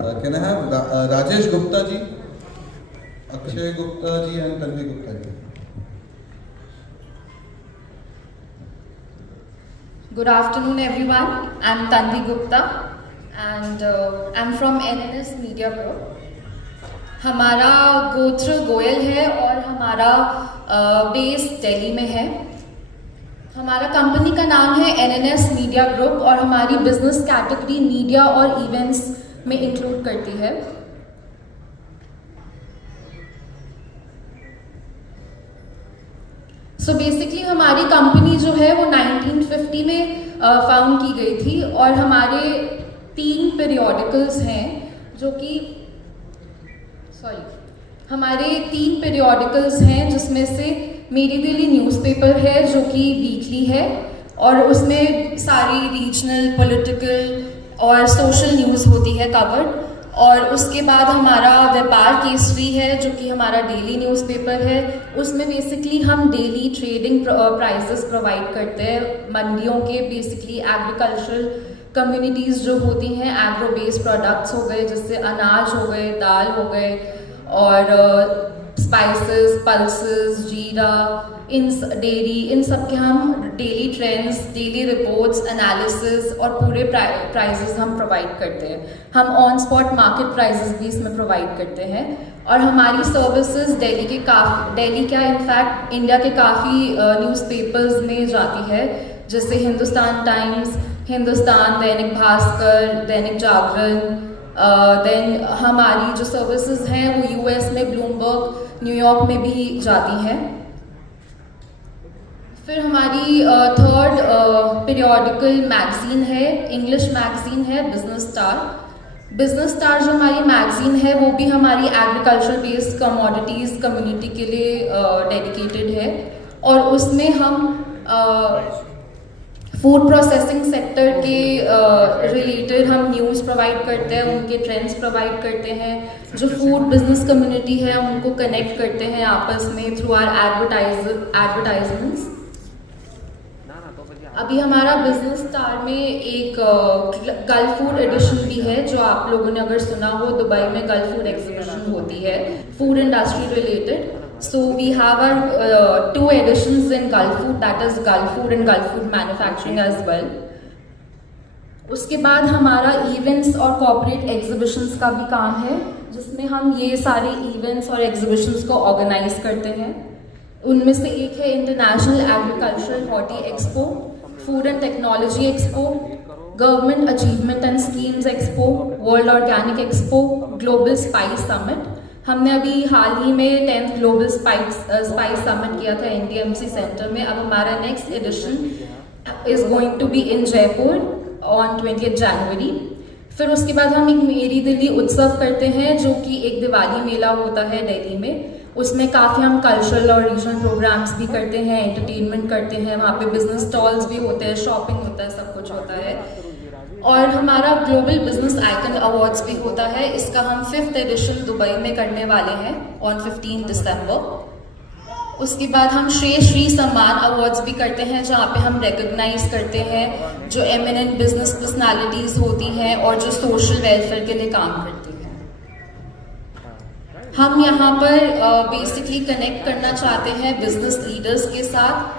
Can I have Rajesh Gupta ji, Akshay Gupta ji and Tanvi Gupta ji. Good afternoon everyone, I'm Tanvi Gupta and I'm from NNS Media Group. हमारा गोत्र गोयल है और हमारा base Delhi में है. हमारा company का नाम है NNS मीडिया ग्रुप और हमारी बिजनेस कैटेगरी मीडिया और इवेंट्स में इंक्लूड करती है. सो बेसिकली हमारी कंपनी जो है वो 1950 में फाउंड की गई थी और हमारे 3 पीरियोडिकल्स हैं जो कि हमारे 3 पीरियोडिकल्स हैं जिसमें से मेरी दिल्ली न्यूज़पेपर है जो कि वीकली है और उसमें सारी रीजनल पॉलिटिकल और सोशल न्यूज़ होती है कवर्ड. और उसके बाद हमारा व्यापार केसरी है जो कि हमारा डेली न्यूज़पेपर है. उसमें बेसिकली हम डेली ट्रेडिंग प्राइसेस प्रोवाइड करते हैं मंडियों के. बेसिकली एग्रीकल्चरल कम्युनिटीज़ जो होती हैं, एग्रो बेस्ड प्रोडक्ट्स हो गए जैसे अनाज हो गए, दाल हो गए और स्पाइसेस, पल्सेस, जीरा, डेयरी, इन सब के हम daily trends, daily reports, analysis और पूरे प्राइजेस हम प्रोवाइड करते हैं. हम ऑन स्पॉट मार्केट प्राइजेस भी इसमें प्रोवाइड करते हैं. और हमारी सर्विसेज दिल्ली क्या इनफैक्ट इंडिया के काफ़ी न्यूज़पेपर्स में जाती है जैसे हिंदुस्तान टाइम्स, हिंदुस्तान, दैनिक भास्कर, दैनिक जागरण. देन हमारी जो सर्विसेज हैं वो यूएस में ब्लूमबर्ग, न्यूयॉर्क में भी जाती हैं. फिर हमारी थर्ड पीरियोडिकल मैगज़ीन है, इंग्लिश मैगज़ीन है बिजनेस स्टार. बिजनेस स्टार जो हमारी मैगज़ीन है वो भी हमारी एग्रीकल्चर बेस्ड कमोडिटीज़ कम्युनिटी के लिए डेडिकेटेड है और उसमें हम फूड प्रोसेसिंग सेक्टर के रिलेटेड हम न्यूज़ प्रोवाइड करते हैं, उनके ट्रेंड्स प्रोवाइड करते हैं. जो फूड बिजनेस कम्युनिटी है उनको कनेक्ट करते हैं आपस में थ्रू आर एडवर्टाइजमेंट्स. अभी हमारा बिजनेस स्टार में एक गल्फ फूड एडिशन भी है जो आप लोगों ने अगर सुना हो, दुबई में गल्फ फूड एग्जीबिशन होती है food industry related. So we have our 2 editions in Gulf Food, that is Gulf Food and Gulf Food Manufacturing as well. उसके बाद हमारा इवेंट्स और कॉर्पोरेट एग्जीबिशंस का भी काम है जिसमें हम ये सारे इवेंट्स और एग्जीबिशंस को ऑर्गेनाइज करते हैं. उनमें से एक है international agricultural horti expo, food and technology expo, government achievement and schemes expo, world organic expo, global spice summit. हमने अभी हाल ही में 10th ग्लोबल स्पाइस समिट किया था NDMC सेंटर में. अब हमारा next edition is going to be in Jaipur on 20th January. फिर उसके बाद हम एक मेरी दिल्ली उत्सव करते हैं जो कि एक दिवाली मेला होता है दिल्ली में. उसमें काफ़ी हम कल्चरल और रीजनल प्रोग्राम्स भी करते हैं, एंटरटेनमेंट करते हैं. वहाँ पे बिजनेस स्टॉल्स भी होते हैं, शॉपिंग होता है, सब कुछ होता है. और हमारा ग्लोबल बिजनेस आइकन अवार्ड्स भी होता है. इसका हम 5th एडिशन दुबई में करने वाले हैं ऑन 15 दिसंबर. उसके बाद हम श्री सम्मान अवार्ड्स भी करते हैं जहाँ पे हम रिकॉग्नाइज करते हैं जो एमिनेंट बिजनेस पर्सनालिटीज़ होती हैं और जो सोशल वेलफेयर के लिए काम करती हैं. हम यहाँ पर बेसिकली कनेक्ट करना चाहते हैं बिजनेस लीडर्स के साथ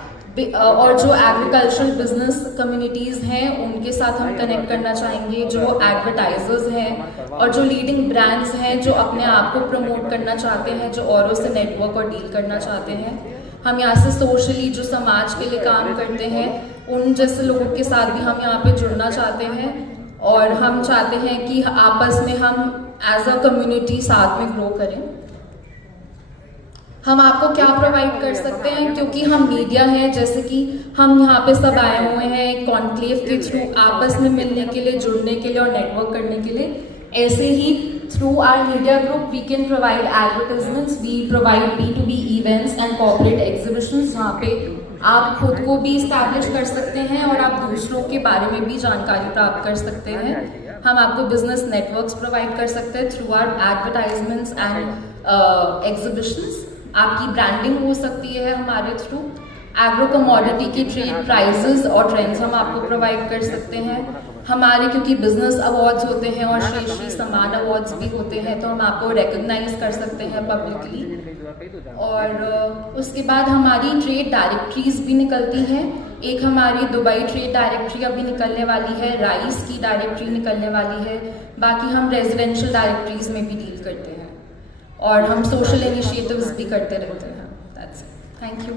और जो एग्रीकल्चरल बिजनेस कम्युनिटीज़ हैं उनके साथ हम कनेक्ट करना चाहेंगे, जो एडवर्टाइजर्स हैं और जो लीडिंग ब्रांड्स हैं जो अपने आप को प्रमोट करना चाहते हैं, जो औरों से नेटवर्क और डील करना चाहते हैं. हम यहाँ से सोशली जो समाज के लिए काम करते हैं उन जैसे लोगों के साथ भी हम यहाँ पे जुड़ना चाहते हैं और हम चाहते हैं कि आपस में हम एज अ कम्युनिटी साथ में ग्रो करें. हम आपको क्या प्रोवाइड कर सकते हैं क्योंकि हम मीडिया हैं, जैसे कि हम यहाँ पे सब आए हुए हैं कॉन्क्लेव के थ्रू आपस में मिलने के लिए, जुड़ने के लिए और नेटवर्क करने के लिए. ऐसे ही through our media group we can provide advertisements, we provide B2B events and corporate exhibitions जहाँ पे आप खुद को भी इस्टेब्लिश कर सकते हैं और आप दूसरों के बारे में भी जानकारी प्राप्त कर सकते हैं. हम आपको बिजनेस नेटवर्क्स प्रोवाइड कर सकते हैं through our advertisements and exhibitions. आपकी ब्रांडिंग हो सकती है हमारे थ्रू. एग्रो कमोडिटी की ट्रेड प्राइसेस और ट्रेंड्स हम आपको प्रोवाइड कर सकते हैं. हमारे क्योंकि बिजनेस अवार्ड्स होते हैं और श्री श्री सम्मान अवार्ड्स भी होते हैं, तो हम आपको रिकग्नाइज कर सकते हैं पब्लिकली। और उसके बाद हमारी ट्रेड डायरेक्टरीज भी निकलती हैं। एक हमारी दुबई ट्रेड डायरेक्टरी अभी निकलने वाली है, राइस की डायरेक्टरी निकलने वाली है, बाकी हम रेजिडेंशियल डायरेक्टरीज में भी डील करते हैं और हम सोशल इनिशिएटिव्स भी करते रहते हैं। That's it, thank you.